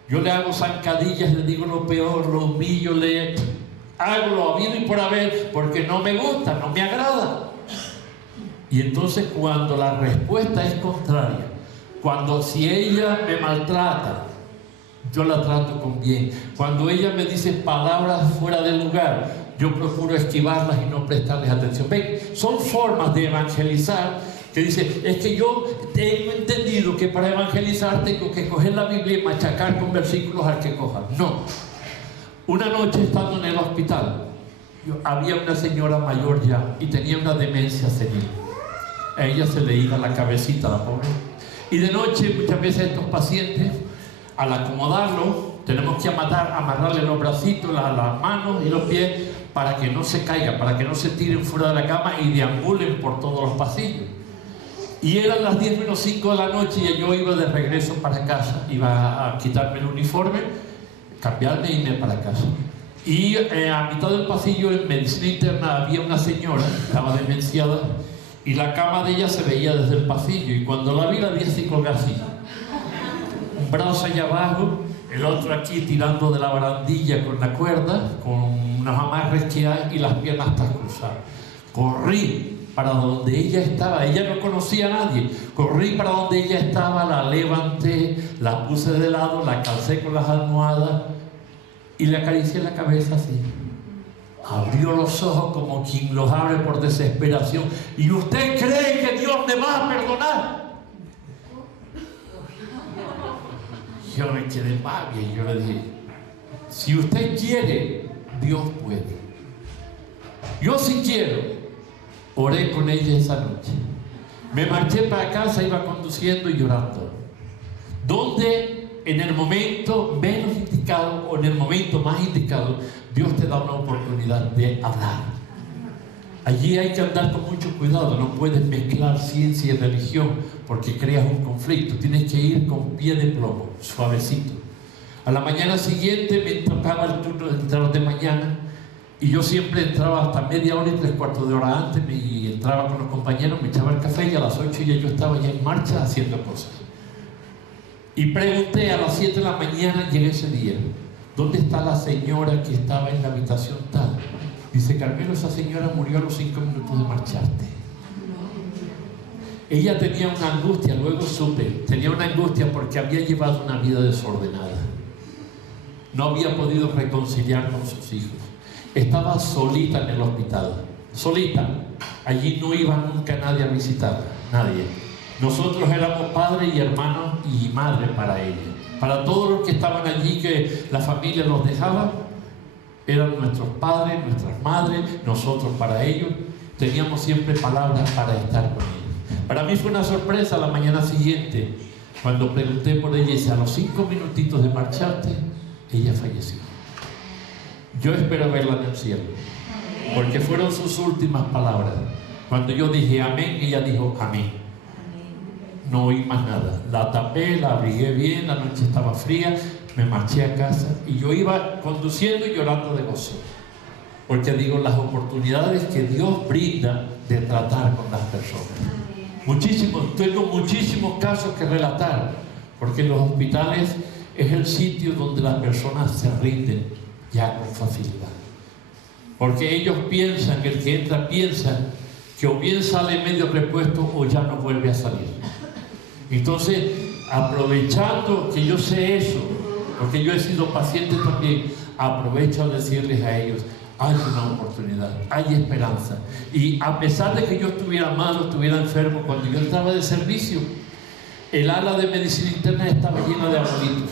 Yo le hago zancadillas, le digo lo peor, lo humillo, le hago lo habido y por haber, porque no me gusta, no me agrada. Y entonces cuando la respuesta es contraria, cuando si ella me maltrata, yo la trato con bien. Cuando ella me dice palabras fuera de lugar, yo procuro esquivarlas y no prestarles atención. Ven, son formas de evangelizar que dice, es que yo tengo entendido que para evangelizar tengo que coger la Biblia y machacar con versículos al que coja. No. Una noche estando en el hospital, había una señora mayor ya y tenía una demencia senil. A ella se le iba la cabecita, la pobre. Y de noche muchas veces estos pacientes, al acomodarlo, tenemos que amarrarle los bracitos, las manos y los pies para que no se caiga, para que no se tiren fuera de la cama y deambulen por todos los pasillos. Y eran las 10 menos 5 de la noche y yo iba de regreso para casa, iba a quitarme el uniforme, cambiarme y irme para casa. Y a mitad del pasillo en medicina interna había una señora, estaba demenciada, y la cama de ella se veía desde el pasillo, y cuando la vi así colgar así, un brazo allá abajo, el otro aquí tirando de la barandilla con la cuerda, con unos amarres que hay y las piernas hasta cruzadas. Corrí para donde ella estaba, ella no conocía a nadie, corrí para donde ella estaba, la levanté, la puse de lado, la calcé con las almohadas y le acaricié la cabeza así. Abrió los ojos como quien los abre por desesperación. ¿Y usted cree que Dios me va a perdonar? Yo me quedé mal y yo le dije, si usted quiere, Dios puede. Yo sí quiero. Oré con ella esa noche. Me marché para casa, iba conduciendo y llorando. Donde en el momento menos indicado o en el momento más indicado, Dios te da una oportunidad de hablar. Allí hay que andar con mucho cuidado, no puedes mezclar ciencia y religión porque creas un conflicto. Tienes que ir con pie de plomo, suavecito. A la mañana siguiente me tocaba el turno de entrar de mañana y yo siempre entraba hasta media hora y 3/4 de hora antes y entraba con los compañeros, me echaba el café y a las 8 ya yo estaba ya en marcha haciendo cosas. Y pregunté a las 7 de la mañana, llegué ese día, ¿dónde está la señora que estaba en la habitación tal? Dice, Carmelo, esa señora murió a los 5 minutos de marcharte. Ella tenía una angustia, luego supe, tenía una angustia porque había llevado una vida desordenada. No había podido reconciliar con sus hijos. Estaba solita en el hospital, solita. Allí no iba nunca nadie a visitarla, nadie. Nosotros éramos padres y hermanos y madre para ella. Para todos los que estaban allí, que la familia los dejaba, eran nuestros padres, nuestras madres, nosotros para ellos. Teníamos siempre palabras para estar con ellos. Para mí fue una sorpresa la mañana siguiente, cuando pregunté por ella y dice, a los 5 minutitos de marcharte, ella falleció. Yo espero verla en el cielo, porque fueron sus últimas palabras. Cuando yo dije amén, ella dijo amén. No oí más nada. La tapé, la abrigué bien, la noche estaba fría, me marché a casa y yo iba conduciendo y llorando de gozo. Porque digo, las oportunidades que Dios brinda de tratar con las personas. Tengo muchísimos casos que relatar, porque en los hospitales es el sitio donde las personas se rinden ya con facilidad. Porque ellos piensan, el que entra piensa que o bien sale medio repuesto o ya no vuelve a salir. Entonces, aprovechando que yo sé eso, porque yo he sido paciente también, aprovecho a decirles a ellos, hay una oportunidad, hay esperanza. Y a pesar de que yo estuviera malo, estuviera enfermo, cuando yo entraba de servicio, el ala de medicina interna estaba llena de abuelitos.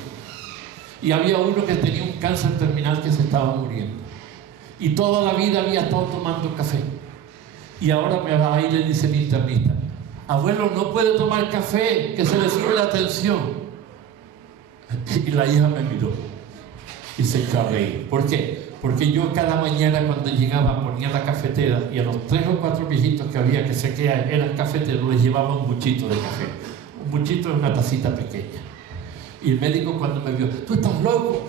Y había uno que tenía un cáncer terminal que se estaba muriendo. Y toda la vida había estado tomando café. Y ahora me va ahí y le dice mi internista, abuelo, no puede tomar café, que se le sube la tensión. Y la hija me miró y se echó a reír. ¿Por qué? Porque yo cada mañana cuando llegaba ponía la cafetera y a los 3 o 4 viejitos que había que sé que eran cafeteros les llevaba un buchito de café. Un buchito es una tacita pequeña. Y el médico cuando me vio, tú estás loco,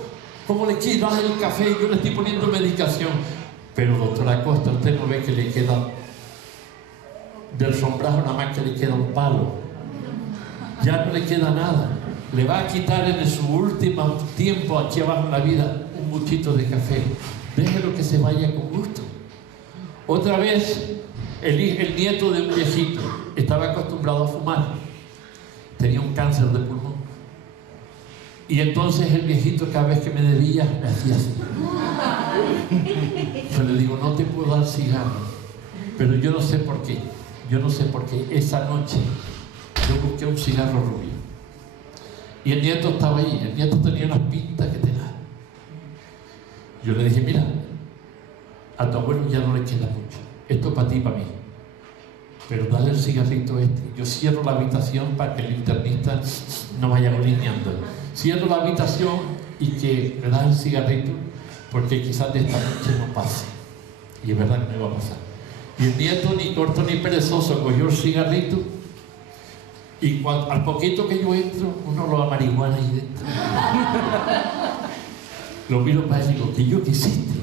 ¿cómo le quitas el café? Yo le estoy poniendo medicación. Pero doctora Acosta, usted no ve que le queda del sombrajo nada más que le queda un palo. Ya no le queda nada. Le va a quitar en su último tiempo aquí abajo en la vida un muchito de café. Déjelo que se vaya con gusto. Otra vez, el nieto de un viejito estaba acostumbrado a fumar. Tenía un cáncer de pulmón. Y entonces el viejito cada vez que me debía me hacía así. Yo le digo, no te puedo dar cigarro. Pero yo no sé por qué. Yo no sé por qué. Esa noche yo busqué un cigarro rubio. Y el nieto estaba ahí. El nieto tenía unas pintas que te da. Yo le dije, mira, a tu abuelo ya no le queda mucho. Esto es para ti y para mí. Pero dale el cigarrito este. Yo cierro la habitación para que el internista no vaya golineando. Cierro la habitación y que me das el cigarrito porque quizás de esta noche no pase. Y es verdad que me va a pasar. Y el nieto, ni corto ni perezoso, cogió el cigarrito y al poquito que yo entro, uno lo da marihuana ahí dentro. Lo miro para él y digo, ¿qué hiciste?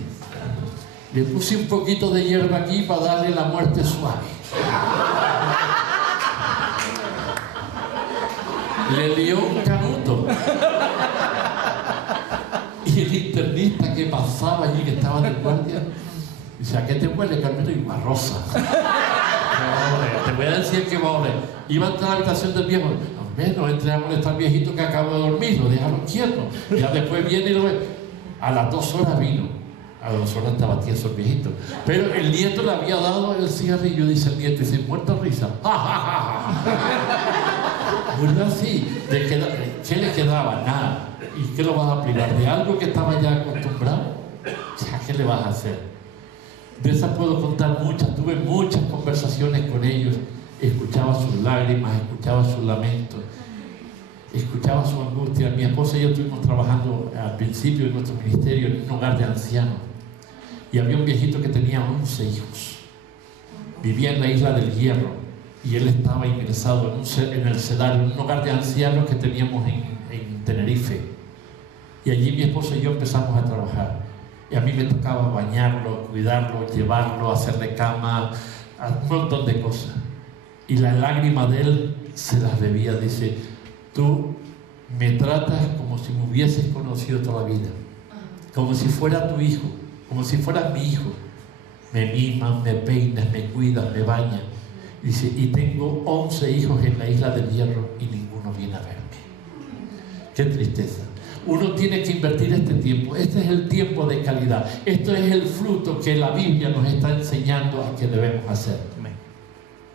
Le puse un poquito de hierba aquí para darle la muerte suave. Le dio un canuto. Y el internista que pasaba allí, que estaba de guardia, dice, ¿a qué te huele, Carmelo? Y a rosa. Te voy a decir que va a oler. Iba a entrar a la habitación del viejo. Hombre, no entré a molestar al viejito que acabo de dormir, lo dejaron quieto. Ya después viene y lo ve. A las 2 horas vino. A las 2 horas estaba tieso el viejito. Pero el nieto le había dado el cigarrillo, dice el nieto, y dice, muerto risa. ¿Verdad? Sí. ¿Qué le quedaba? Nada. ¿Y qué lo vas a privar? ¿De algo que estaba ya acostumbrado? ¿Ya qué le vas a hacer? De esas puedo contar muchas. Tuve muchas conversaciones con ellos. Escuchaba sus lágrimas, escuchaba sus lamentos, escuchaba su angustia. Mi esposa y yo estuvimos trabajando al principio de nuestro ministerio en un hogar de ancianos. Y había un viejito que tenía 11 hijos. Vivía en la isla del Hierro. Y él estaba ingresado en el Cedar, en un hogar de ancianos que teníamos en Tenerife. Y allí mi esposa y yo empezamos a trabajar. Y a mí me tocaba bañarlo, cuidarlo, llevarlo, hacerle cama, un montón de cosas. Y la lágrima de él se las debía. Dice, tú me tratas como si me hubieses conocido toda la vida. Como si fuera tu hijo, como si fueras mi hijo. Me mimas, me peinas, me cuidas, me bañas. Dice, y tengo 11 hijos en la isla del Hierro y ninguno viene a verme. Qué tristeza. Uno tiene que invertir este tiempo. Este es el tiempo de calidad. Esto es el fruto que la Biblia nos está enseñando a que debemos hacer.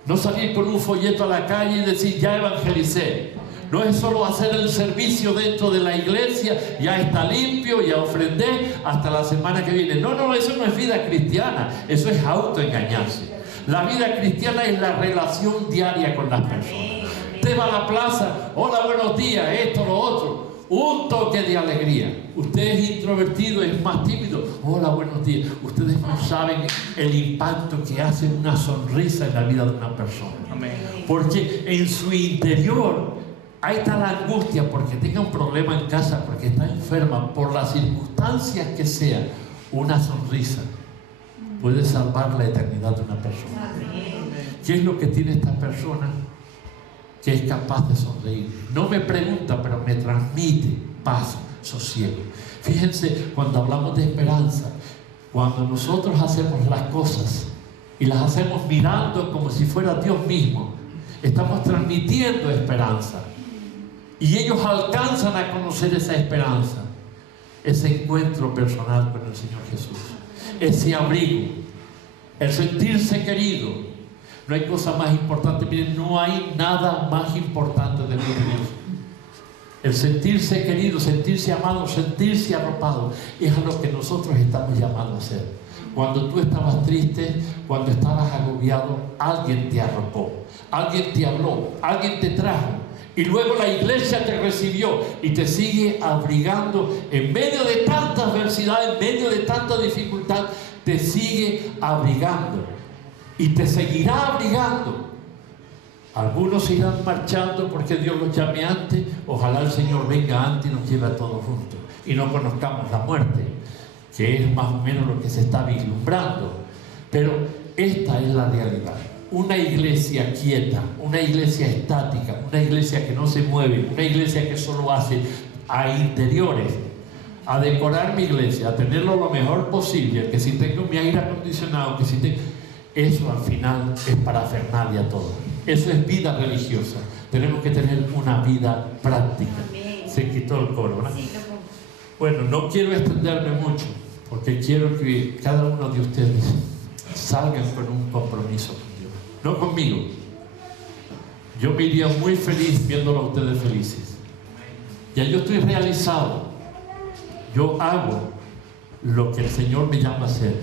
No salir con un folleto a la calle y decir, ya evangelicé. No es solo hacer el servicio dentro de la iglesia, ya está limpio, ya ofrendé, hasta la semana que viene. No, eso no es vida cristiana. Eso es autoengañarse. La vida cristiana es la relación diaria con las personas. Usted va a la plaza, hola, buenos días, esto, lo otro. Un toque de alegría. Usted es introvertido, es más tímido. Hola, buenos días. Ustedes no saben el impacto que hace una sonrisa en la vida de una persona. Amén. Porque en su interior ahí está la angustia porque tenga un problema en casa, porque está enferma, por las circunstancias que sean. Una sonrisa puede salvar la eternidad de una persona. ¿Qué es lo que tiene esta persona? Que es capaz de sonreír. No me pregunta, pero me transmite paz, sosiego. Fíjense, cuando hablamos de esperanza, cuando nosotros hacemos las cosas y las hacemos mirando como si fuera Dios mismo, estamos transmitiendo esperanza. Y ellos alcanzan a conocer esa esperanza, ese encuentro personal con el Señor Jesús, ese abrigo, el sentirse querido. No hay cosa más importante, miren, no hay nada más importante de Dios. El sentirse querido, sentirse amado, sentirse arropado, es a lo que nosotros estamos llamados a hacer. Cuando tú estabas triste, cuando estabas agobiado, alguien te arropó, alguien te habló, alguien te trajo. Y luego la iglesia te recibió y te sigue abrigando en medio de tanta adversidad, en medio de tanta dificultad, te sigue abrigando. Y te seguirá abrigando Algunos se irán marchando porque Dios los llame antes. Ojalá el Señor venga antes y nos lleve a todos juntos y no conozcamos la muerte, que es más o menos lo que se está vislumbrando. Pero esta es la realidad. Una iglesia quieta, una iglesia estática, una iglesia que no se mueve, una iglesia que solo hace a interiores, a decorar mi iglesia, a tenerlo lo mejor posible, que si tengo mi aire acondicionado, que si tengo... Eso al final es parafernalia todo. Eso es vida religiosa. Tenemos que tener una vida práctica. Se quitó el coro, ¿verdad? Bueno, no quiero extenderme mucho, porque quiero que cada uno de ustedes salgan con un compromiso con Dios. No conmigo. Yo me iría muy feliz viéndolo a ustedes felices. Ya yo estoy realizado. Yo hago lo que el Señor me llama a hacer.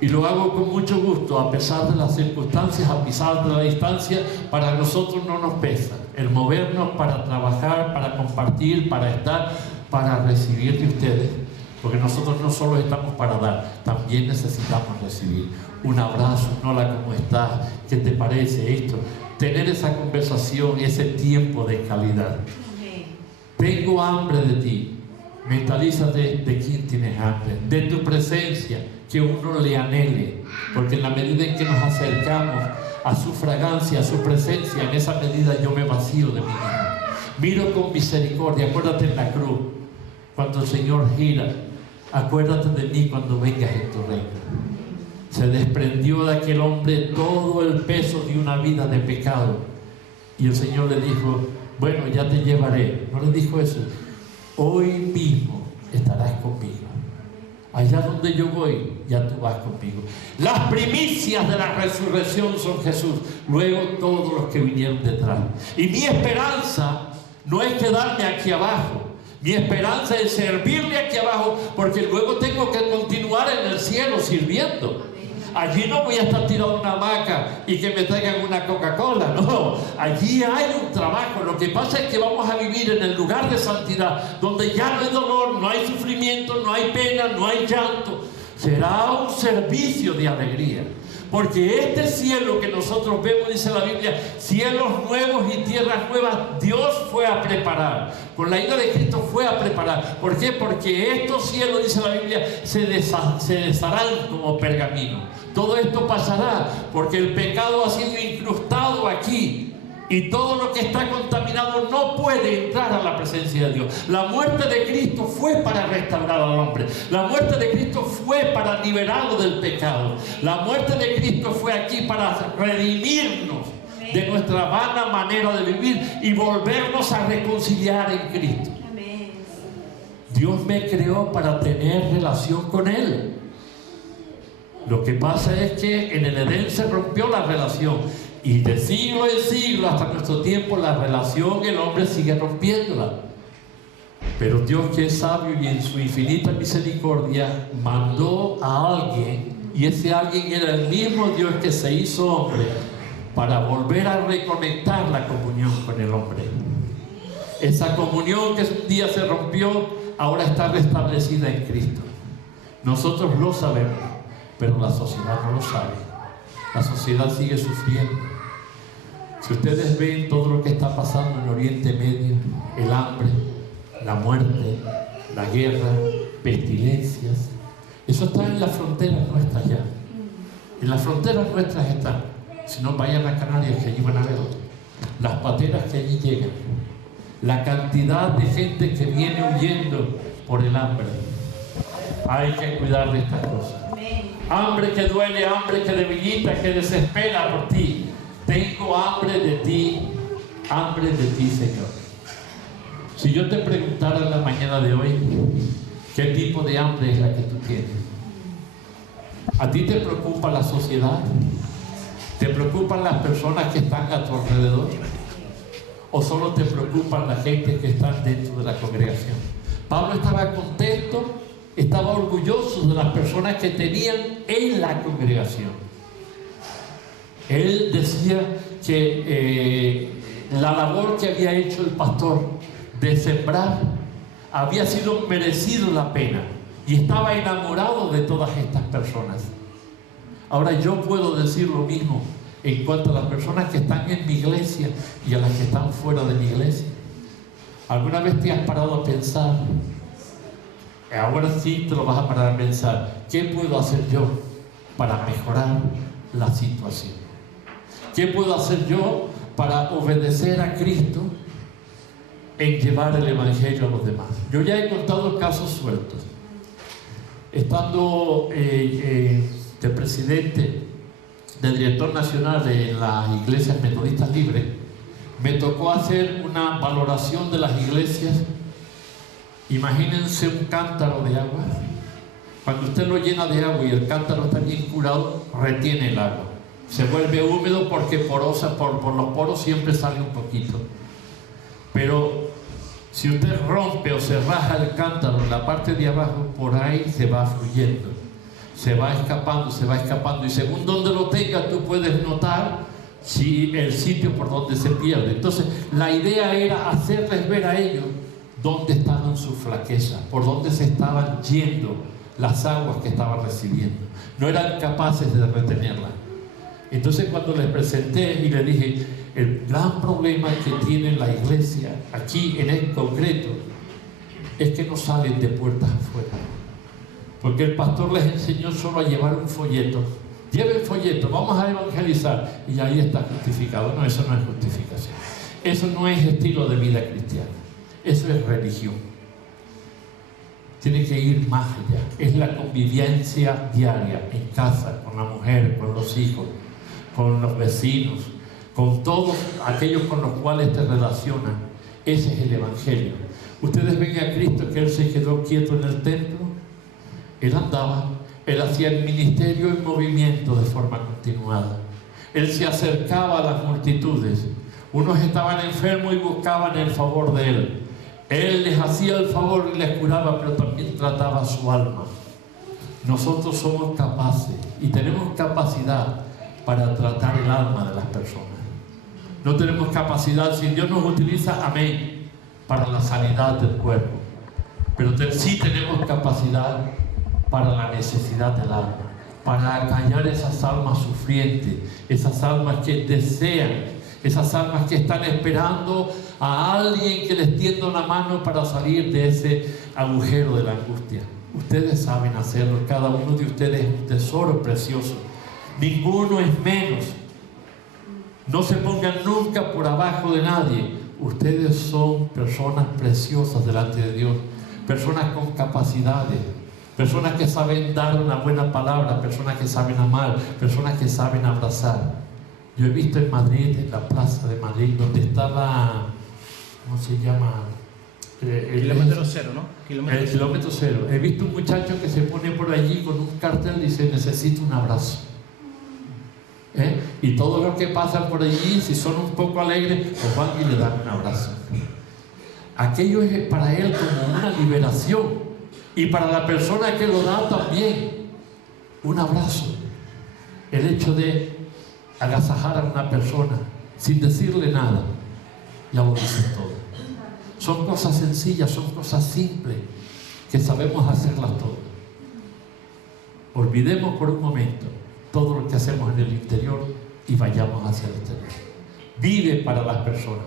Y lo hago con mucho gusto, a pesar de las circunstancias, a pesar de la distancia. Para nosotros no nos pesa el movernos para trabajar, para compartir, para estar, para recibir de ustedes. Porque nosotros no solo estamos para dar, también necesitamos recibir. Un abrazo, un hola, ¿cómo estás? ¿Qué te parece esto? Tener esa conversación, ese tiempo de calidad. Tengo hambre de ti. Mentalízate de quién tienes hambre, de tu presencia, que uno le anhele, porque en la medida en que nos acercamos a su fragancia, a su presencia, en esa medida yo me vacío de mí mismo. Miro con misericordia. Acuérdate en la cruz, cuando el Señor gira, acuérdate de mí cuando vengas en tu reino. Se desprendió de aquel hombre todo el peso de una vida de pecado, y el Señor le dijo, bueno, ya te llevaré. No le dijo eso. Hoy mismo estarás conmigo. Allá donde yo voy, ya tú vas conmigo. Las primicias de la resurrección son Jesús. Luego todos los que vinieron detrás. Y mi esperanza no es quedarme aquí abajo. Mi esperanza es servirle aquí abajo, porque luego tengo que continuar en el cielo sirviendo. Allí no voy a estar tirado en una hamaca y que me traigan una Coca-Cola, no. Allí hay un trabajo. Lo que pasa es que vamos a vivir en el lugar de santidad, donde ya no hay dolor, no hay sufrimiento, no hay pena, no hay llanto. Será un servicio de alegría. Porque este cielo que nosotros vemos, dice la Biblia, cielos nuevos y tierras nuevas, Dios fue a preparar. Con la ira de Cristo fue a preparar. ¿Por qué? Porque estos cielos, dice la Biblia, se desharán como pergamino. Todo esto pasará porque el pecado ha sido incrustado aquí. Y todo lo que está contaminado no puede entrar a la presencia de Dios. La muerte de Cristo fue para restaurar al hombre. La muerte de Cristo fue para liberarlo del pecado. La muerte de Cristo fue aquí para redimirnos de nuestra vana manera de vivir y volvernos a reconciliar en Cristo. Dios me creó para tener relación con Él. Lo que pasa es que en el Edén se rompió la relación. Y de siglo en siglo hasta nuestro tiempo la relación el hombre sigue rompiéndola. Pero Dios, que es sabio y en su infinita misericordia, mandó a alguien, y ese alguien era el mismo Dios que se hizo hombre, para volver a reconectar la comunión con el hombre. Esa comunión que un día se rompió, ahora está restablecida en Cristo. Nosotros lo sabemos, pero la sociedad no lo sabe. La sociedad sigue sufriendo. Si ustedes ven todo lo que está pasando en Oriente Medio, el hambre, la muerte, la guerra, pestilencias, eso está en las fronteras nuestras ya. En las fronteras nuestras están. Si no, vayan a Canarias, que allí van a ver las pateras que allí llegan, la cantidad de gente que viene huyendo por el hambre. Hay que cuidar de estas cosas. Hambre que duele, hambre que debilita, que desespera por ti. Tengo hambre de ti, Señor. Si yo te preguntara en la mañana de hoy, ¿qué tipo de hambre es la que tú tienes? ¿A ti te preocupa la sociedad? ¿Te preocupan las personas que están a tu alrededor? ¿O solo te preocupan la gente que está dentro de la congregación? Pablo estaba contento, estaba orgulloso de las personas que tenían en la congregación. Él decía que la labor que había hecho el pastor de sembrar había sido merecido la pena, y estaba enamorado de todas estas personas. Ahora yo puedo decir lo mismo en cuanto a las personas que están en mi iglesia y a las que están fuera de mi iglesia. ¿Alguna vez te has parado a pensar? Ahora sí te lo vas a parar a pensar. ¿Qué puedo hacer yo para mejorar la situación? ¿Qué puedo hacer yo para obedecer a Cristo en llevar el Evangelio a los demás? Yo ya he contado casos sueltos. Estando de presidente, de director nacional de las iglesias metodistas libres, me tocó hacer una valoración de las iglesias. Imagínense un cántaro de agua. Cuando usted lo llena de agua y el cántaro está bien curado, retiene el agua. Se vuelve húmedo porque por los poros siempre sale un poquito. Pero si usted rompe o se raja el cántaro en la parte de abajo, por ahí se va fluyendo, se va escapando, y según donde lo tenga tú puedes notar si el sitio por donde se pierde. Entonces la idea era hacerles ver a ellos dónde estaban sus flaquezas, por dónde se estaban yendo las aguas que estaban recibiendo. No eran capaces de retenerlas. Entonces cuando les presenté y les dije, el gran problema que tiene la iglesia aquí en el concreto es que no salen de puertas afuera, porque el pastor les enseñó solo a llevar un folleto. Lleven folleto, vamos a evangelizar, y ahí está justificado. No, eso no es justificación, eso no es estilo de vida cristiana, eso es religión. Tiene que ir más allá, es la convivencia diaria en casa, con la mujer, con los hijos, con los vecinos, con todos aquellos con los cuales te relacionan. Ese es el Evangelio. Ustedes ven a Cristo que Él se quedó quieto en el templo. Él andaba, Él hacía el ministerio en movimiento de forma continuada. Él se acercaba a las multitudes. Unos estaban enfermos y buscaban el favor de Él. Él les hacía el favor y les curaba, pero también trataba su alma. Nosotros somos capaces y tenemos capacidad para tratar el alma de las personas. No tenemos capacidad, si Dios nos utiliza, amén, para la sanidad del cuerpo, pero sí tenemos capacidad para la necesidad del alma, para acallar esas almas sufrientes, esas almas que desean, esas almas que están esperando a alguien que les tienda una mano para salir de ese agujero de la angustia. Ustedes saben hacerlo, cada uno de ustedes es un tesoro precioso, ninguno es menos. No se pongan nunca por abajo de nadie. Ustedes son personas preciosas delante de Dios, personas con capacidades, personas que saben dar una buena palabra, personas que saben amar, personas que saben abrazar. Yo he visto en Madrid, en la plaza de Madrid, donde está la, ¿cómo se llama? Kilómetro cero, ¿no? El kilómetro cero. He visto un muchacho que se pone por allí con un cartel y dice, necesito un abrazo. Y todos los que pasan por allí, si son un poco alegres, pues van y le dan un abrazo. Aquello es para él como una liberación, y para la persona que lo da también un abrazo. El hecho de agasajar a una persona sin decirle nada, ya lo dice todo. Son cosas sencillas, son cosas simples que sabemos hacerlas todas. Olvidemos por un momento todo lo que hacemos en el interior y vayamos hacia el exterior. Vive para las personas,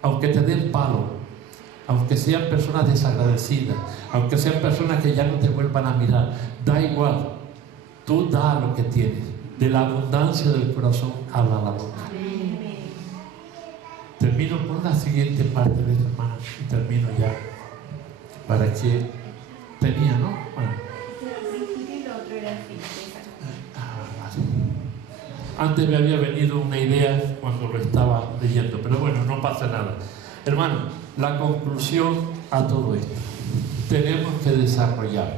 aunque te den palo, aunque sean personas desagradecidas, aunque sean personas que ya no te vuelvan a mirar, da igual. Tú da lo que tienes, de la abundancia del corazón habla la boca. Termino por la siguiente parte de esta hermana y termino ya, para que tenía, ¿no? Bueno. Antes me había venido una idea cuando lo estaba leyendo, pero bueno, no pasa nada. Hermano, la conclusión a todo esto: tenemos que desarrollar,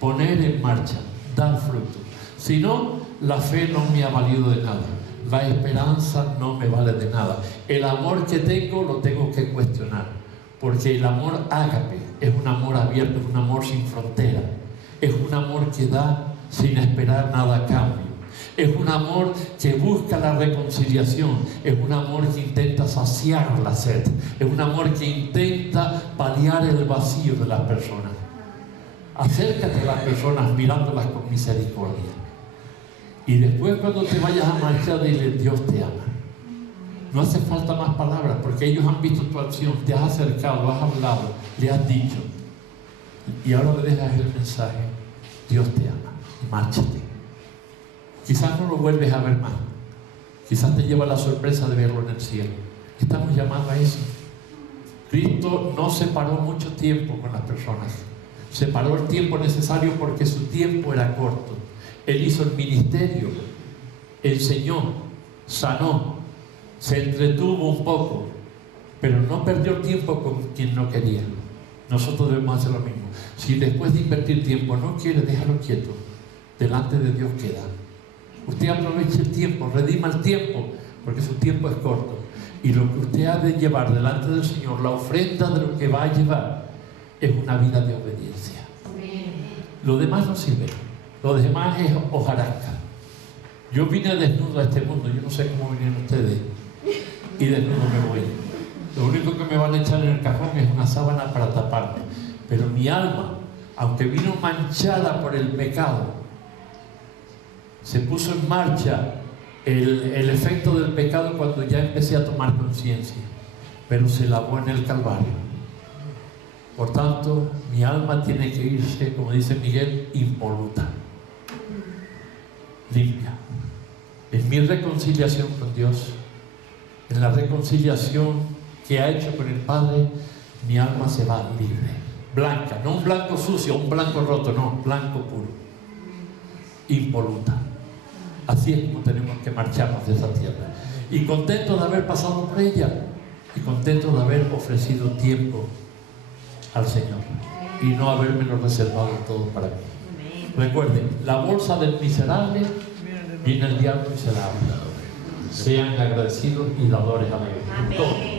poner en marcha, dar fruto. Si no, la fe no me ha valido de nada, la esperanza no me vale de nada. El amor que tengo lo tengo que cuestionar, porque el amor ágape es un amor abierto, es un amor sin frontera, es un amor que da sin esperar nada a cambio. Es un amor que busca la reconciliación, es un amor que intenta saciar la sed, es un amor que intenta paliar el vacío de las personas. Acércate a las personas mirándolas con misericordia. Y después cuando te vayas a marchar, dile, Dios te ama. No hace falta más palabras, porque ellos han visto tu acción, te has acercado, has hablado, le has dicho. Y ahora le dejas el mensaje, Dios te ama, y márchate. Quizás no lo vuelves a ver más. Quizás te lleva la sorpresa de verlo en el cielo. Estamos llamados a eso. Cristo no separó mucho tiempo con las personas. Separó el tiempo necesario porque su tiempo era corto. Él hizo el ministerio, enseñó, sanó, se entretuvo un poco, pero no perdió tiempo con quien no quería. Nosotros debemos hacer lo mismo. Si después de invertir tiempo no quiere, déjalo quieto. Delante de Dios queda. Usted aproveche el tiempo, redima el tiempo, porque su tiempo es corto. Y lo que usted ha de llevar delante del Señor, la ofrenda de lo que va a llevar, es una vida de obediencia. Lo demás no sirve. Lo demás es hojarasca. Yo vine desnudo a este mundo, yo no sé cómo vinieron ustedes, y desnudo me voy. Lo único que me van a echar en el cajón es una sábana para taparme. Pero mi alma, aunque vino manchada por el pecado, se puso en marcha el efecto del pecado cuando ya empecé a tomar conciencia, pero se lavó en el Calvario. Por tanto, mi alma tiene que irse, como dice Miguel, impoluta, limpia. En mi reconciliación con Dios, en la reconciliación que ha hecho con el Padre, mi alma se va libre, blanca, no un blanco sucio, un blanco roto, no, blanco puro, impoluta. Así es como tenemos que marcharnos de esa tierra. Y contento de haber pasado por ella, y contento de haber ofrecido tiempo al Señor y no habérmelo reservado todo para mí. Recuerden, la bolsa del miserable viene el diablo y se la abre. Sean agradecidos y dadores a Dios.